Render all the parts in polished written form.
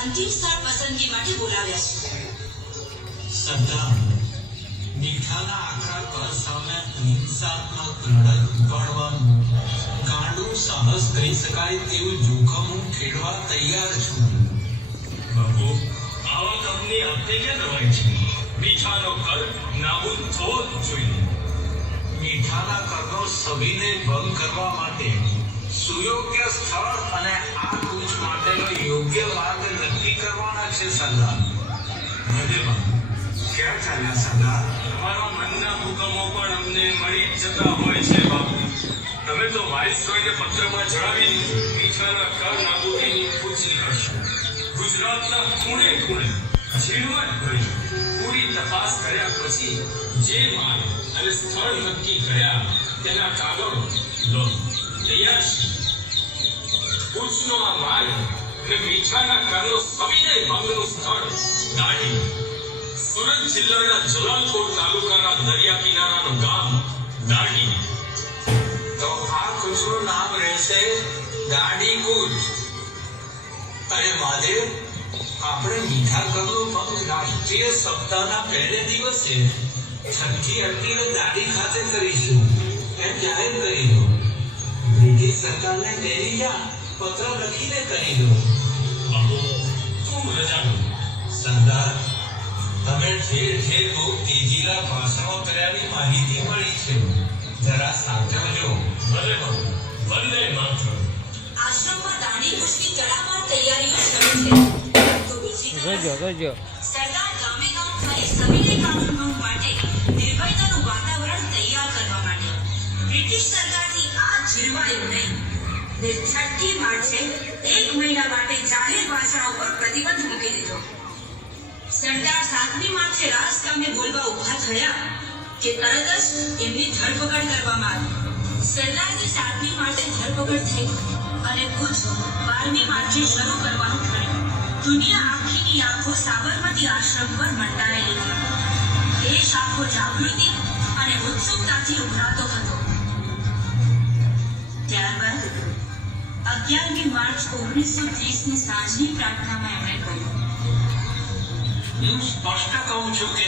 અંતિમ સ્થળ પસંદગી માટે બોલાવ્યા છે. સરદાર, મીઠાના આખા કર સામે હિંસાત્મક લડત ઉપાડવાનું ગાંડું સાહસ કહી શકાય તેવું જોખમ હું ખેડવા તૈયાર છું. બાપુ, આવા કામની આપને ક્યાં નવાઈ છે? મીઠાનો કર નાબૂદ થવો જ જોઈએ. મીઠાના કરનો સવિનય ભંગ કરવા માટે સુયોગ્ય સ્થળ અને આ કૂચ માટેનો યોગ્ય માર્ગ નક્કી કરવાના છે સરદાર. ભલે બાપુ, ક્યાં ચાલ્યા સરદાર? તમારા મનના હુકમો પણ અમને મળી જ જતા હોય છે બાપુ. તમે તો વાઇસરોયને પત્રમાં જણાવી મીઠાના કર નાબૂદીની પૂછી કરશો. ગુજરાતના ખૂણે ખૂણે ઝીણવટ ભરી પૂરી તપાસ કર્યા પછી જે માર્ગ અને સ્થળ નક્કી કર્યા તેના કાગળો લો તૈયાર છે. પૂછનો આ માર્ગ અને મીઠાના કરનો સવિનય ભંગનું સ્થળ દાઢી. સુરત જિલ્લાના જલાલપોર તાલુકાના દરિયા કિનારાનું ગામ દાઢી. તો આ કૂચનું નામ રહેશે દાઢી કૂચ. અરે મહાદેવ, આપણે મીઠા કરનો ભંગ રાષ્ટ્રીય સપ્તાહના પહેલે દિવસે છઠ્ઠી એપ્રિલે દાઢી ખાતે કરીશું એમ જાહેર કરી દો. બ્રિટિશ સરકારને તેની જા પત્ર લખીને કહી દો. બાપુ, ખૂબ રજા દો. સરદાર, તમે ઠેર ઠેર બહુ તેજીલા ભાષણો કર્યાની માહિતી મળી છે. જરા સાચવજો. ભલે બાપુ, વંદે માતરમ. આશ્રમમાં દાંડી કૂચની તડામાર તૈયારીઓ શરૂ થઈ. તો બીજી તરફ સરદાર ગામે ગામ ફરી સવિનય કાનૂન ભંગ માટે નિર્ભયતાનું વાતાવરણ તૈયાર કરવા માટે બ્રિટિશ સરકારથી આ ઝીલવાયું નહીં. ને 6મી માર્ચે 1 મહિના માટે જાહેર ભાષણો પર પ્રતિબંધ મૂકી દીધો. સરદાર 7મી માર્ચે રાજકામને બોલવા ઉભા થયા કે તરત જ એમની ધરપકડ કરવામાં આવી. સરદારની 7મી માર્ચે ધરપકડ થઈ અને કૂચ 12મી માર્ચે શરૂ કરવાનું થયું. દુનિયા આખીની આંખો સાબરમતી આશ્રમ પર મંડાયેલી હતી. દેશ આખો જાગૃતિ અને ઉત્સુકતાથી ઉભરાતો હતો. ત્યારબાદ 11મી માર્ચ 1930ની સાંજની પ્રાર્થનામાં એમણે કહ્યું, હું સ્પષ્ટ કહું છું કે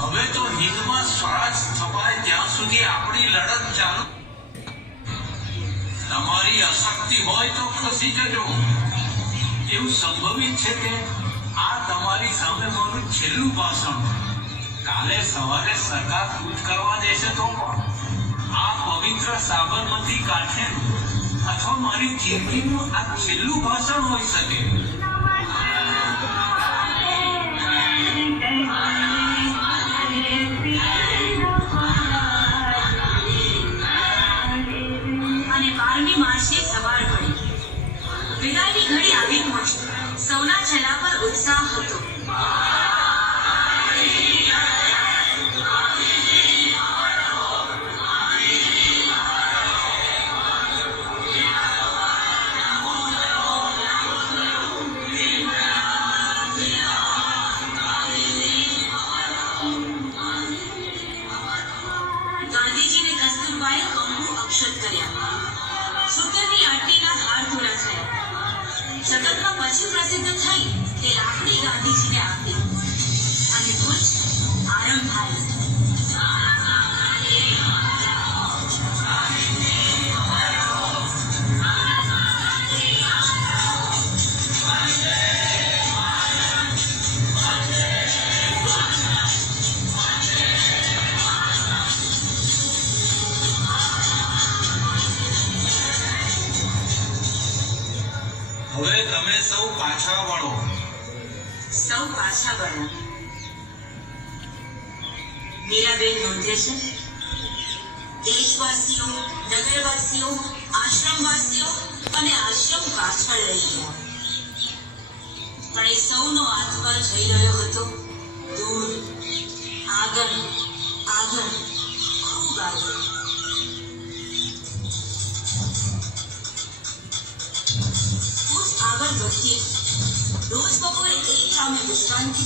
હવે તો હિંદમાં સ્વરાજ સ્થપાય ત્યાં સુધી આપણી લડત ચાલુ. તમારી અશક્તિ હોય તો ખસી જજો. એવું સંભવિત છે કે આ તમારી સામે મારું છેલ્લું ભાષણ. કાલે સવારે સરકાર કૂચ કરવા દેશે તો પણ આ પવિત્ર સાબરમતી કાંઠે અથવા મારી જિંદગીનું આ છેલ્લું ભાષણ હોઈ શકે. અને 12મી માર્ચની સવાર પડી. વિદાયની ઘડી આવી પહોંચી. સૌના ચહેરા પર ઉત્સાહ હતો. ગાંધીજીને કસ્તુરબાએ કંકુ અક્ષત કર્યા. સૂતરની આંટીના હાર તોડા થયા. જગતમાં પછી પ્રસિદ્ધ થઈ તે લાકડી ગાંધીજીને આપી અને કૂચ આરંભ થાય. હવે તમે સૌ પાછા વળો. સૌ પાછા વળ્યા. મીરાબેન નોંધે છે, દેશવાસીઓ, નગરવાસીઓ, આશ્રમવાસીઓ અને આશ્રમ પાછળ રહી ગયા. પણ એ સૌનો આત્મા જઈ રહ્યો હતો દૂર, આગળ, આગળ, ખૂબ આગળ. આગળ વધતી. રોજ બપોરે એક ગામે વિશ્રાંતિ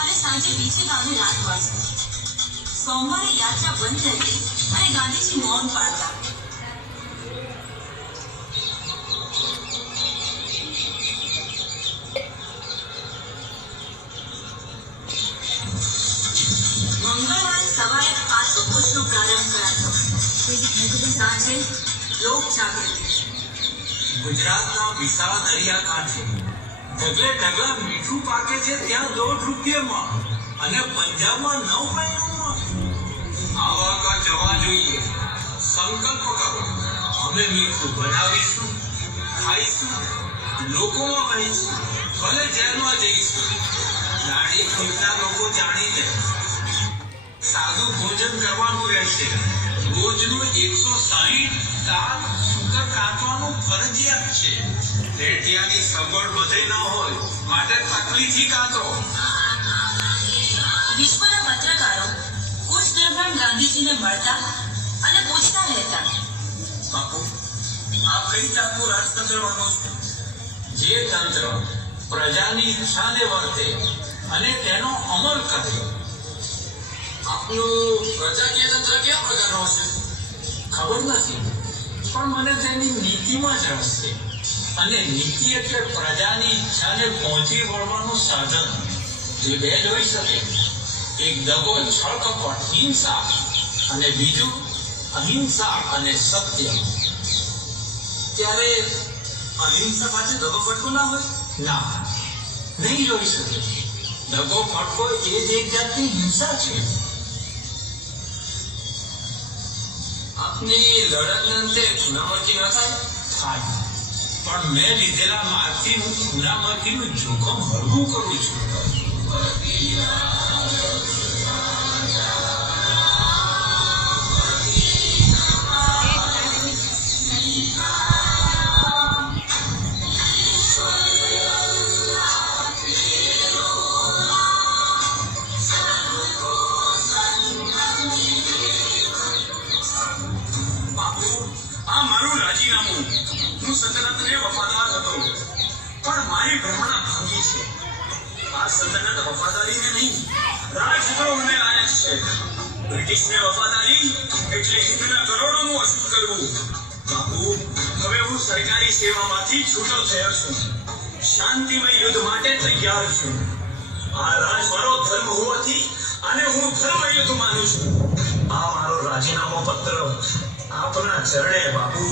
અને સાંજે બીજે ગામે રાતવાસ. સોમવારે યાત્રા બંધ રહેતી અને ગાંધીજી મૌન પાડતા. લોક જાગૃતિ. ગુજરાતના વિશાળ દરિયાકાંઠે ઢગલે ઢગલા મીઠું પાકે છે ત્યાં ₹1.50 અને પંજાબમાં 9 આવા કા જવા જોઈએ. સંકલ્પ કરો, અમે મીઠું બનાવીશું, ખાઈશું, લોકોમાં વહીશું, ભલે જેલમાં જઈશું. દાઢી ખુદના લોકો જાણી લે. સાદું ભોજન કરવાનું રહેશે. રોજનું 160 દાળ શુગર કાઢવાનું ફરજિયાત છે. રેટિયાની સગવડ બધે ન હોય માટે તકલીફથી કાઢો. વિશ્વના પત્રકારો કૂચ દરમિયાન ગાંધીજીને મળતા અને પૂછતા રહેતા, બાપુ, આ કઈ જાતનું રાજતંત્ર માનો છો? જે તંત્ર પ્રજાની ઈચ્છાને વર્તે અને તેનો અમલ કરે. આપનું પ્રજાકીય તંત્ર કેવા પ્રકારનો છે? ખબર નથી, પણ મને તેની નીતિમાં જ રસ છે. અને નીતિ એટલે પ્રજાની ઈચ્છાને પહોંચી વળવાનું સાધન. જે બે જ હોઈ શકે. એક દગો, છળ, કપટ, હિંસા, અને બીજું અહિંસા અને સત્ય. ત્યારે અહિંસા પાસે દગો ફટકો ના હોય? ના, નહીં હોઈ શકે. દગો ફટકો એ જ એક જાતની હિંસા છે. આપની લડતને અંતે ખૂનામરકી ન થાય? થાય, પણ મેં લીધેલા માર્ગથી હું ખૂનામરકીનું જોખમ હળવું કરું છું. આ મારું રાજીનામું. હું સલ્તનતને વફાદાર હતો, પણ મારી ભ્રમણા ભાંગી છે. આ સલ્તનત વફાદારીને નહીં, રાજદ્રોહને લાયક છે. બ્રિટિશને વફાદારી એટલે હિંદના કરોડોનું વસૂલ કરવું. બાપુ, હવે હું સરકારી સેવામાંથી છૂટો થયો છું. શાંતિમય યુદ્ધ માટે તૈયાર છું. આ રાજ મારો ધર્મ હોવાથી અને હું ધર્મ યુદ્ધ માનું છું. આ મારો રાજીનામો પત્ર આપના ચરણે બાપુ.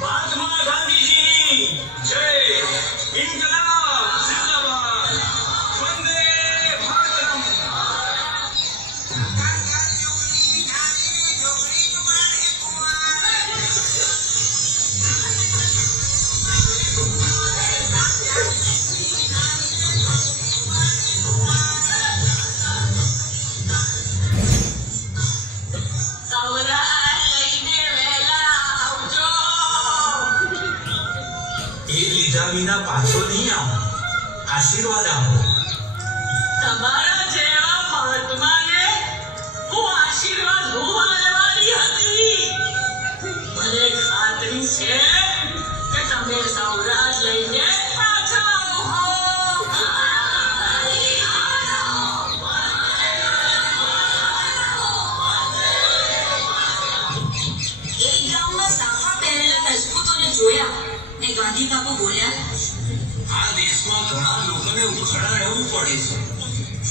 મહાત્મા ગાંધીજીની જય. ઇન્કલાબ જિંદાબાદ. વંદે માતરમ. લીધા વિના પાછો નહીં આવો. આશીર્વાદ આપો. તમારા જેવા મહાત્માને હું આશીર્વાદ આપવાની હતી. મને ખાતરી છે કે તમે સૌરાષ્ટ્ર લઈને પાછા આવો. એક ગામમાં સાફા પહેરેલા રજપૂતોને જોયા ને ગાંધી બાપુ બોલ્યા, આ દેશમાં ઘણા લોકોને ઉઘાડા રહેવું પડે છે.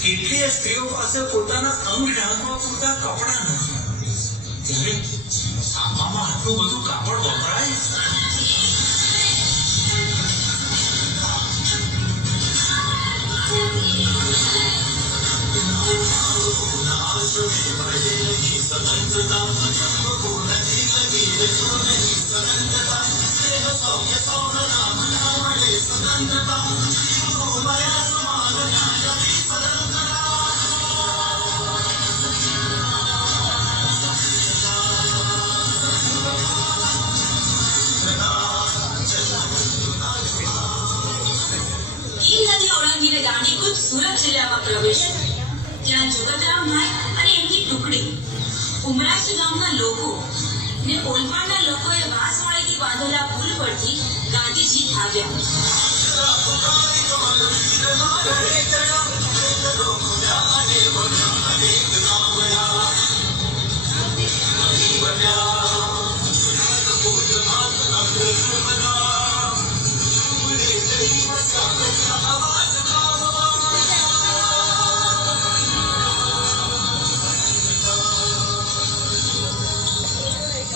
કેટલીય સ્ત્રીઓ પાસે પોતાના અંગ ઢાંકવા પૂરતા કપડા નથી. ત્યારે સામામાં આટલું બધું કાપડ વપરાય? ગાંડીકૂચ સુરત જિલ્લામાં પ્રવેશ્યું. ત્યાં જગતરામભાઈ અને એમની ટુકડી ઉમરાસી ગામના લોકો ને ઓલપાડના લોકોએ વાંસવાળીથી બાંધેલા પુલ પરથી ગાંધીજી ભાગ્યા.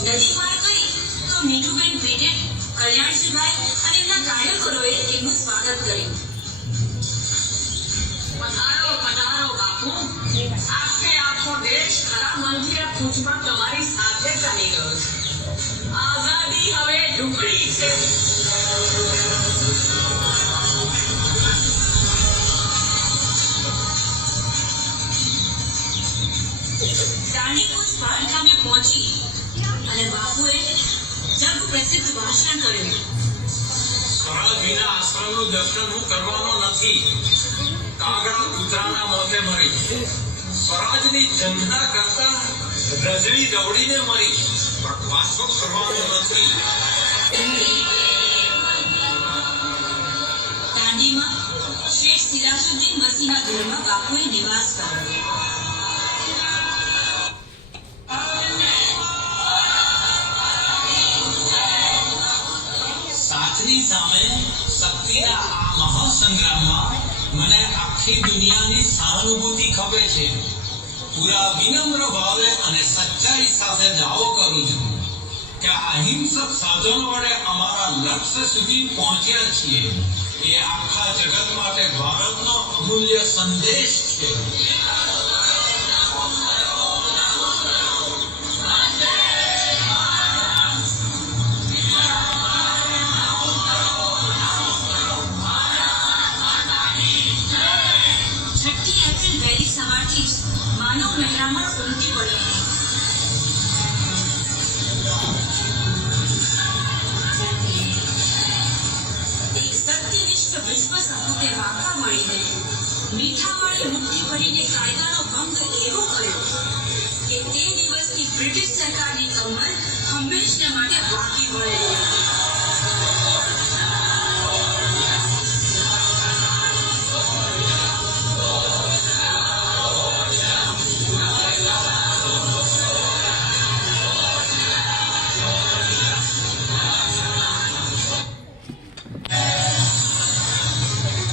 નદી પાર કરી કલ્યાણસિંહભાઈ અને એમના કાર્યકરોએ તેમનું સ્વાગત કર્યું. પધારો પધારો બાપુ. આખો દેશ ખરા મનથી આ કૂચમાં તમારી સાથે ચાલી ગયો છે. આઝાદી હવે ઢુકડી છે. દાંડીકૂચ પાર ગામે પહોંચી અને બાપુએ જગ પ્રસિદ્ધ ભાષણ કર્યું. કરાજીના આશ્રમનું દર્શન હું કરવાનો નથી. કાગડા કૂતરાના મોતે મરી. સ્વરાજની ઝંખના કરતા રજળી દવડીને મરી. પણ પાછો કરવાનો નથી. દાંડીમાં શેઠ સિરાજુદ્દીન વસીના ઘરમાં બાપુએ નિવાસ કર્યો. સાચની સામે શક્તિના આ મહાસંગ્રામમાં મને આખી દુનિયાની સહાનુભૂતિ ખપે છે. પૂરા વિનમ્ર ભાવે અને સચ્ચાઈ સાથે દાવો કરું છું કે અહિંસક સાધનો વડે અમારા લક્ષ્ય સુધી પહોંચ્યા છીએ. એ આખા જગત માટે ભારતનો અમૂલ્ય સંદેશ છે. વહેલી સવારથી જ માનવ મહેરામણ ઉમટી પડી હતી. એક સત્યનિષ્ઠ વિશ્વ સમૂહે વાંકા મળીને મીઠાવાળી મુઠ્ઠી ભરીને કાયદાનો ભંગ એવો કર્યો કે તે દિવસની બ્રિટિશ સરકારની કમર હંમેશને માટે